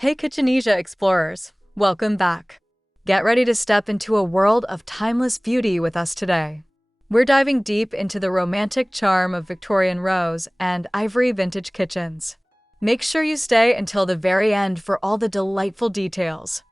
Hey Kitchenesia explorers, welcome back. Get ready to step into a world of timeless beauty with us today. We're diving deep into the romantic charm of Victorian rose and Ivory vintage kitchens. Make sure you stay until the very end for all the delightful details.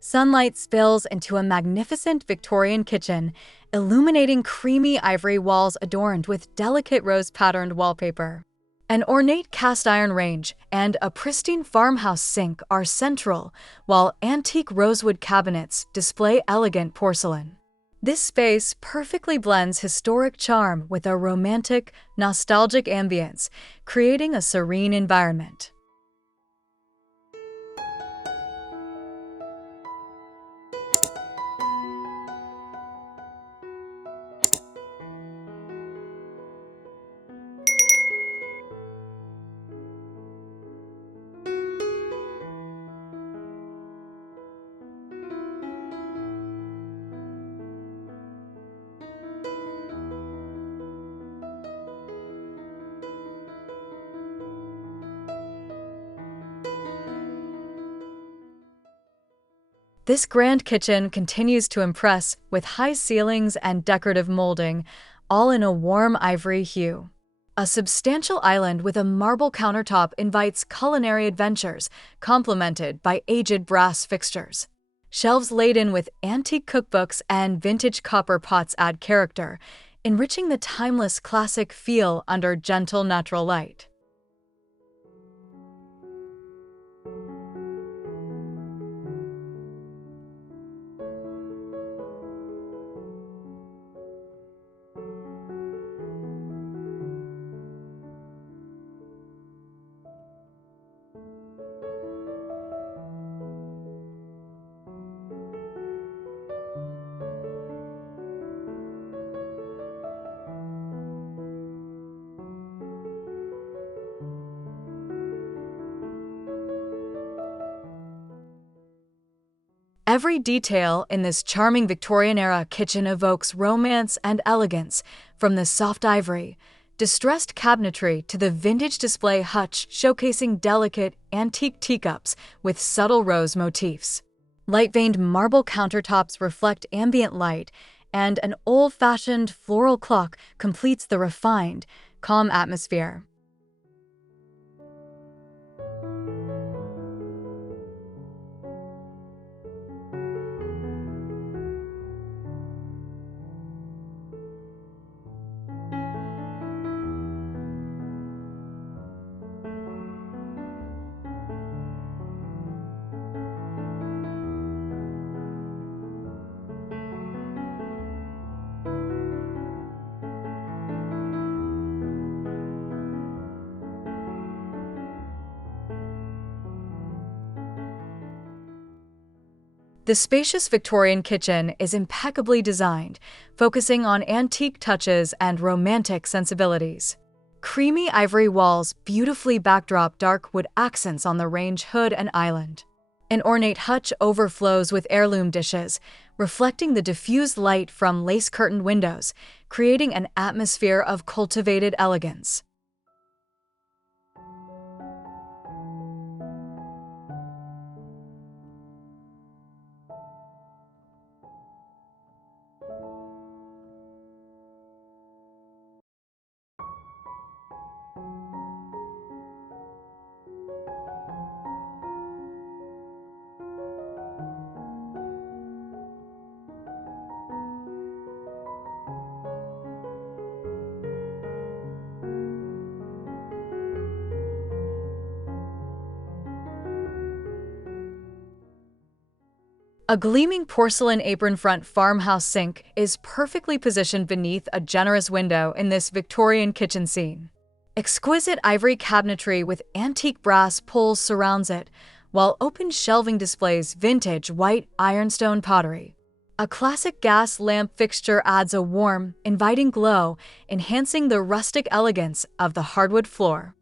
Sunlight spills into a magnificent Victorian kitchen, illuminating creamy ivory walls adorned with delicate rose-patterned wallpaper. An ornate cast-iron range and a pristine farmhouse sink are central, while antique rosewood cabinets display elegant porcelain. This space perfectly blends historic charm with a romantic, nostalgic ambience, creating a serene environment. This grand kitchen continues to impress with high ceilings and decorative molding, all in a warm ivory hue. A substantial island with a marble countertop invites culinary adventures, complemented by aged brass fixtures. Shelves laden with antique cookbooks and vintage copper pots add character, enriching the timeless classic feel under gentle natural light. Every detail in this charming Victorian-era kitchen evokes romance and elegance, from the soft ivory, distressed cabinetry to the vintage display hutch showcasing delicate, antique teacups with subtle rose motifs. Light-veined marble countertops reflect ambient light, and an old-fashioned floral clock completes the refined, calm atmosphere. The spacious Victorian kitchen is impeccably designed, focusing on antique touches and romantic sensibilities. Creamy ivory walls beautifully backdrop dark wood accents on the range hood and island. An ornate hutch overflows with heirloom dishes, reflecting the diffused light from lace-curtained windows, creating an atmosphere of cultivated elegance. A gleaming porcelain apron-front farmhouse sink is perfectly positioned beneath a generous window in this Victorian kitchen scene. Exquisite ivory cabinetry with antique brass pulls surrounds it, while open shelving displays vintage white ironstone pottery. A classic gas lamp fixture adds a warm, inviting glow, enhancing the rustic elegance of the hardwood floor.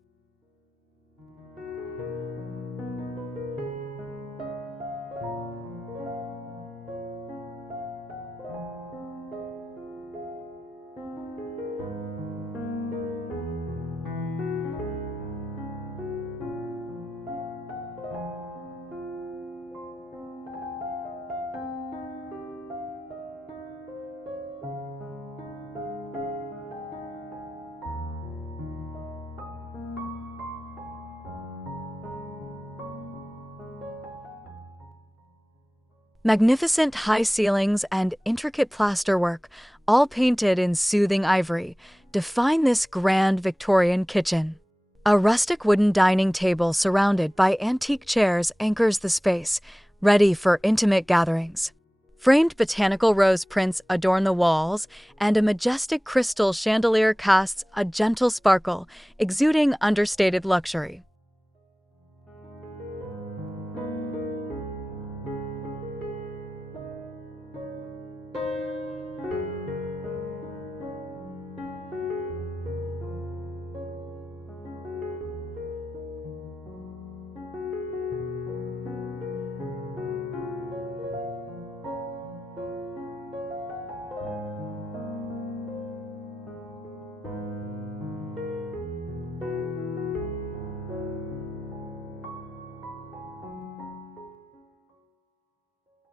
Magnificent high ceilings and intricate plasterwork, all painted in soothing ivory, define this grand Victorian kitchen. A rustic wooden dining table surrounded by antique chairs anchors the space, ready for intimate gatherings. Framed botanical rose prints adorn the walls, and a majestic crystal chandelier casts a gentle sparkle, exuding understated luxury.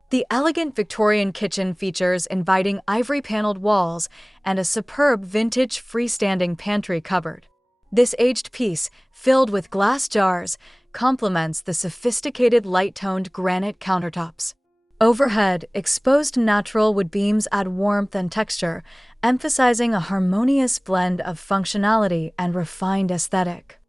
The elegant Victorian kitchen features inviting ivory-paneled walls and a superb vintage freestanding pantry cupboard. This aged piece, filled with glass jars, complements the sophisticated light-toned granite countertops. Overhead, exposed natural wood beams add warmth and texture, emphasizing a harmonious blend of functionality and refined aesthetic.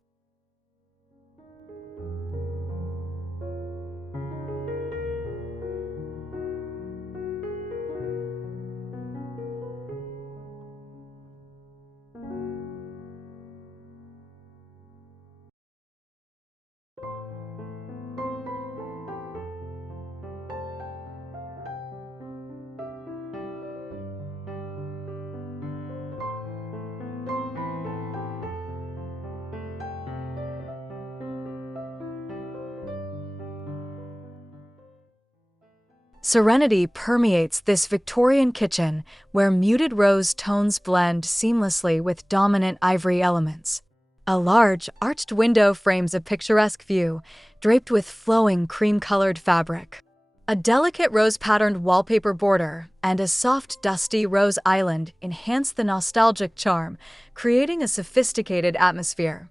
Serenity permeates this Victorian kitchen, where muted rose tones blend seamlessly with dominant ivory elements. A large, arched window frames a picturesque view, draped with flowing cream-colored fabric. A delicate rose-patterned wallpaper border and a soft, dusty rose island enhance the nostalgic charm, creating a sophisticated atmosphere.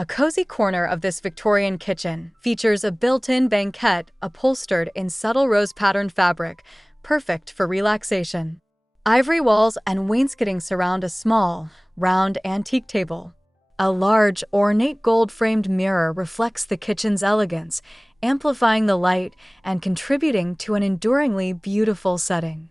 A cozy corner of this Victorian kitchen features a built-in banquette upholstered in subtle rose-patterned fabric, perfect for relaxation. Ivory walls and wainscoting surround a small, round antique table. A large, ornate gold-framed mirror reflects the kitchen's elegance, amplifying the light and contributing to an enduringly beautiful setting.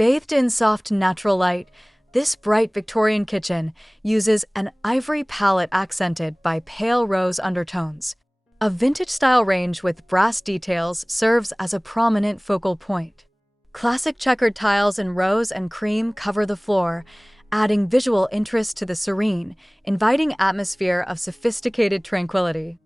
Bathed in soft natural light, this bright Victorian kitchen uses an ivory palette accented by pale rose undertones. A vintage-style range with brass details serves as a prominent focal point. Classic checkered tiles in rose and cream cover the floor, adding visual interest to the serene, inviting atmosphere of sophisticated tranquility.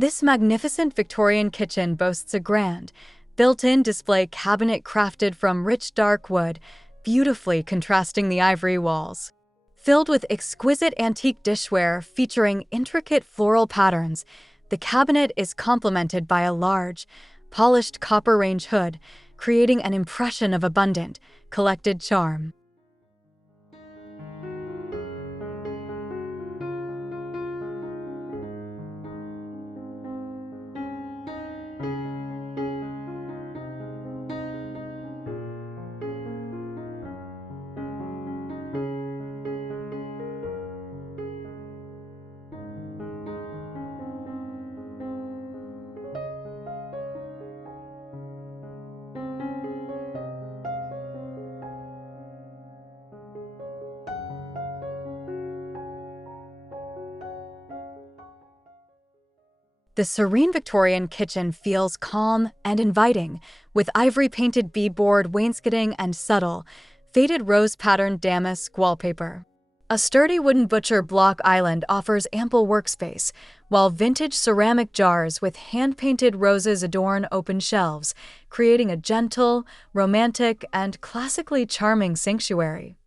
This magnificent Victorian kitchen boasts a grand, built-in display cabinet crafted from rich dark wood, beautifully contrasting the ivory walls. Filled with exquisite antique dishware featuring intricate floral patterns, the cabinet is complemented by a large, polished copper range hood, creating an impression of abundant, collected charm. The serene Victorian kitchen feels calm and inviting, with ivory-painted beadboard wainscoting and subtle, faded rose-patterned damask wallpaper. A sturdy wooden butcher block island offers ample workspace, while vintage ceramic jars with hand-painted roses adorn open shelves, creating a gentle, romantic, and classically charming sanctuary.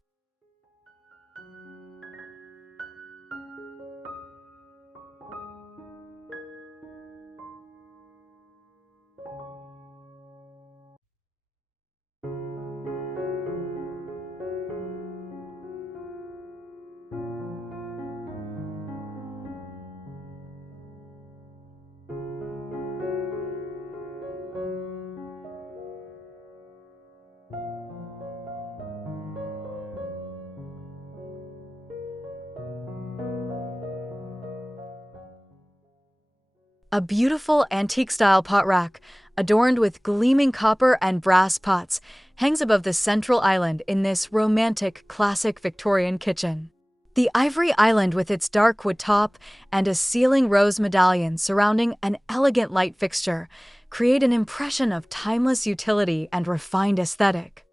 A beautiful antique-style pot rack, adorned with gleaming copper and brass pots, hangs above the central island in this romantic, classic Victorian kitchen. The ivory island with its dark wood top and a ceiling rose medallion surrounding an elegant light fixture create an impression of timeless utility and refined aesthetic.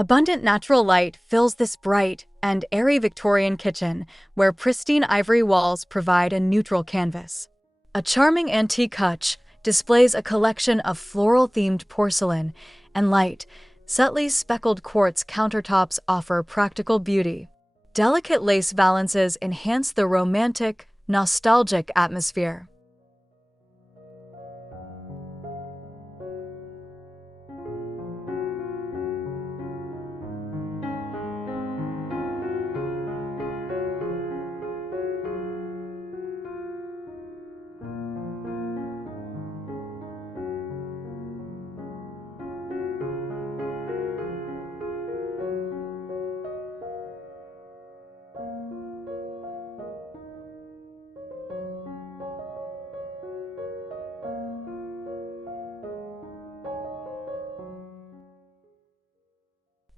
Abundant natural light fills this bright and airy Victorian kitchen, where pristine ivory walls provide a neutral canvas. A charming antique hutch displays a collection of floral-themed porcelain, and light, subtly speckled quartz countertops offer practical beauty. Delicate lace valances enhance the romantic, nostalgic atmosphere.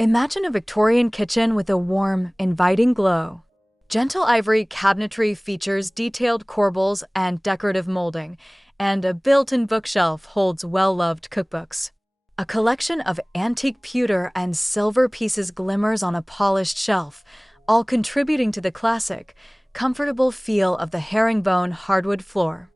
Imagine a Victorian kitchen with a warm, inviting glow. Gentle ivory cabinetry features detailed corbels and decorative molding, and a built-in bookshelf holds well-loved cookbooks. A collection of antique pewter and silver pieces glimmers on a polished shelf, all contributing to the classic, comfortable feel of the herringbone hardwood floor.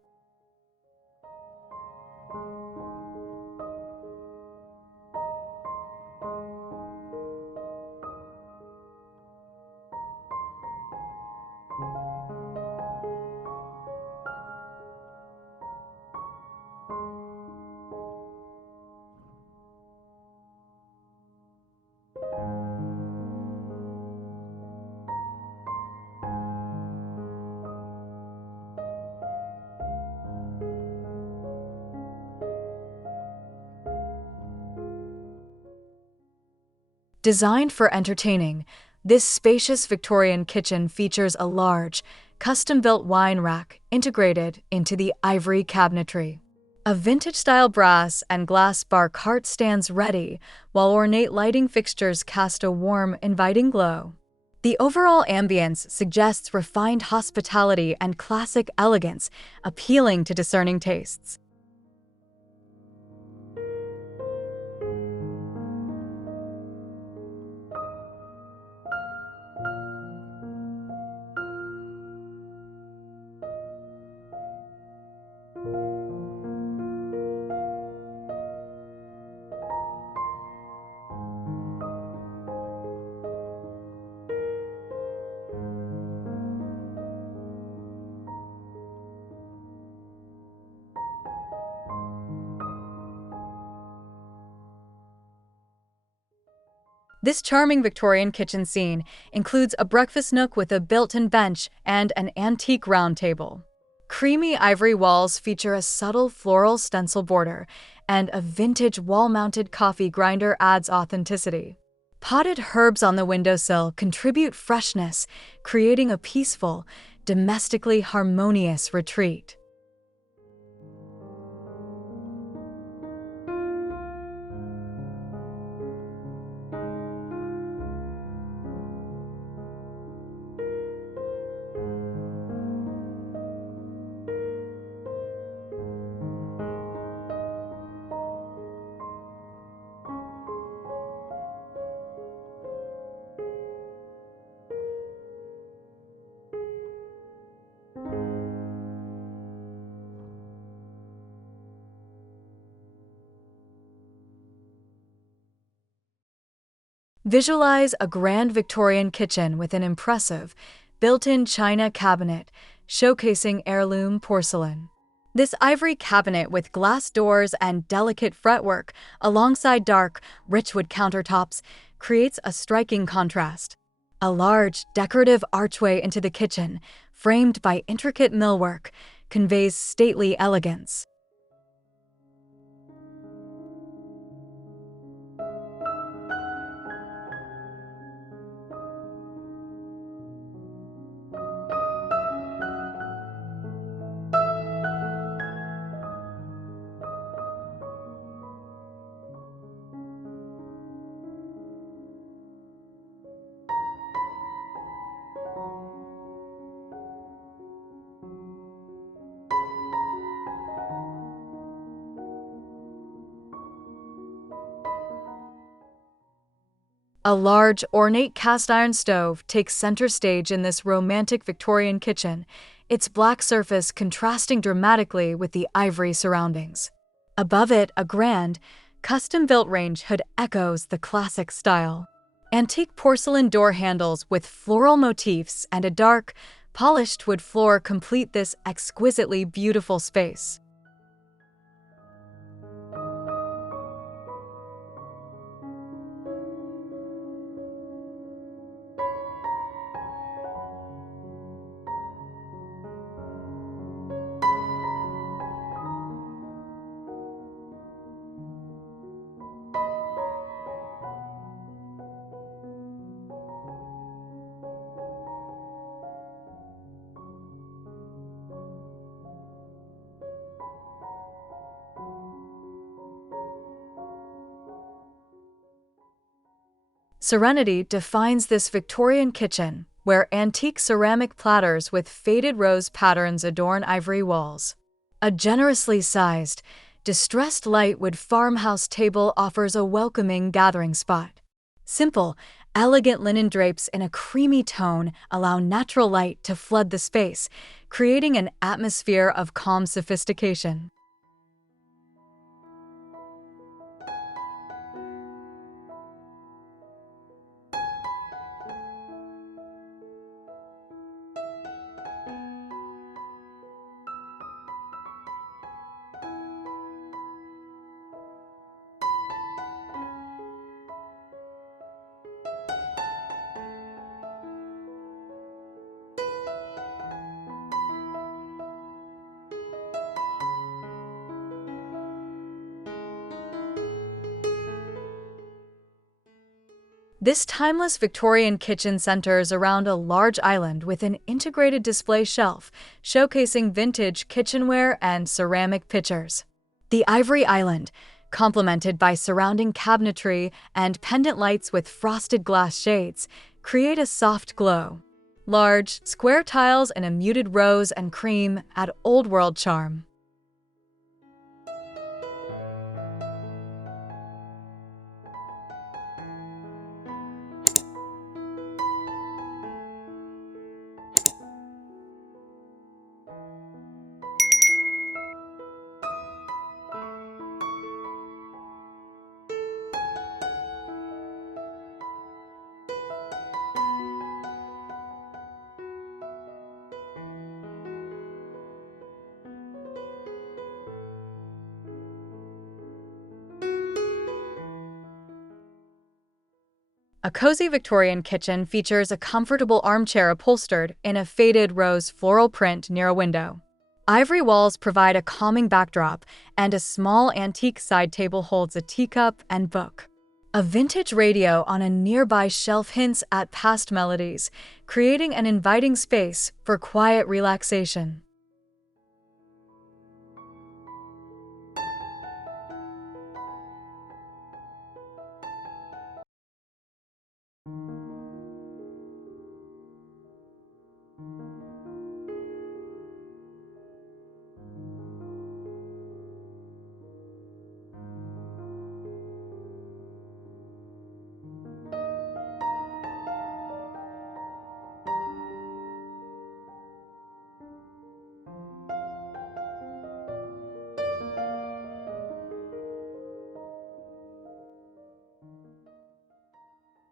Designed for entertaining, this spacious Victorian kitchen features a large, custom-built wine rack integrated into the ivory cabinetry. A vintage-style brass and glass bar cart stands ready, while ornate lighting fixtures cast a warm, inviting glow. The overall ambience suggests refined hospitality and classic elegance, appealing to discerning tastes. This charming Victorian kitchen scene includes a breakfast nook with a built-in bench and an antique round table. Creamy ivory walls feature a subtle floral stencil border, and a vintage wall-mounted coffee grinder adds authenticity. Potted herbs on the windowsill contribute freshness, creating a peaceful, domestically harmonious retreat. Visualize a grand Victorian kitchen with an impressive, built-in china cabinet showcasing heirloom porcelain. This ivory cabinet with glass doors and delicate fretwork, alongside dark, richwood countertops, creates a striking contrast. A large, decorative archway into the kitchen, framed by intricate millwork, conveys stately elegance. A large, ornate cast-iron stove takes center stage in this romantic Victorian kitchen, its black surface contrasting dramatically with the ivory surroundings. Above it, a grand, custom-built range hood echoes the classic style. Antique porcelain door handles with floral motifs and a dark, polished wood floor complete this exquisitely beautiful space. Serenity defines this Victorian kitchen, where antique ceramic platters with faded rose patterns adorn ivory walls. A generously sized, distressed lightwood farmhouse table offers a welcoming gathering spot. Simple, elegant linen drapes in a creamy tone allow natural light to flood the space, creating an atmosphere of calm sophistication. This timeless Victorian kitchen centers around a large island with an integrated display shelf, showcasing vintage kitchenware and ceramic pitchers. The Ivory Island, complemented by surrounding cabinetry and pendant lights with frosted glass shades, create a soft glow. Large, square tiles in a muted rose and cream add old-world charm. A cozy Victorian kitchen features a comfortable armchair upholstered in a faded rose floral print near a window. Ivory walls provide a calming backdrop, and a small antique side table holds a teacup and book. A vintage radio on a nearby shelf hints at past melodies, creating an inviting space for quiet relaxation.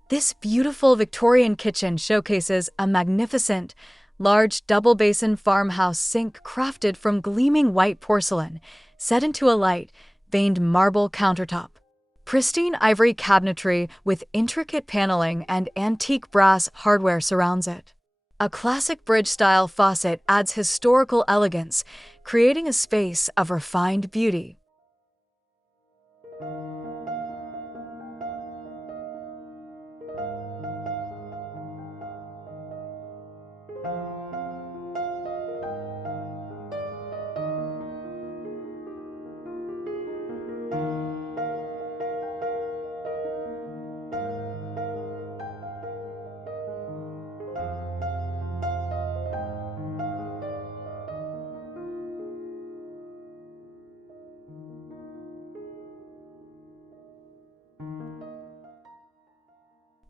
This beautiful Victorian kitchen showcases a magnificent, large double-basin farmhouse sink crafted from gleaming white porcelain, set into a light, veined marble countertop. Pristine ivory cabinetry with intricate paneling and antique brass hardware surrounds it. A classic bridge-style faucet adds historical elegance, creating a space of refined beauty.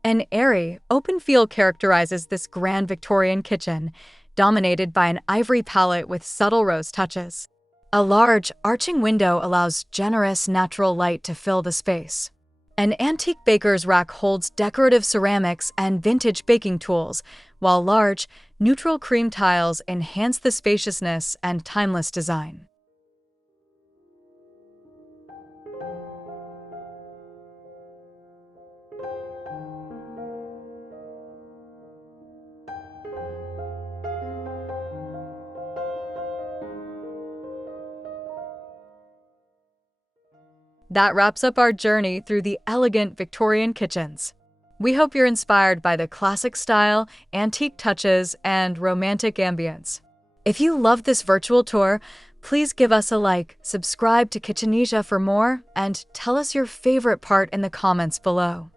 An airy, open feel characterizes this grand Victorian kitchen, dominated by an ivory palette with subtle rose touches. A large, arching window allows generous natural light to fill the space. An antique baker's rack holds decorative ceramics and vintage baking tools, while large, neutral cream tiles enhance the spaciousness and timeless design. That wraps up our journey through the elegant Victorian kitchens. We hope you're inspired by the classic style, antique touches, and romantic ambience. If you loved this virtual tour, please give us a like, subscribe to Kitchenesia for more, and tell us your favorite part in the comments below.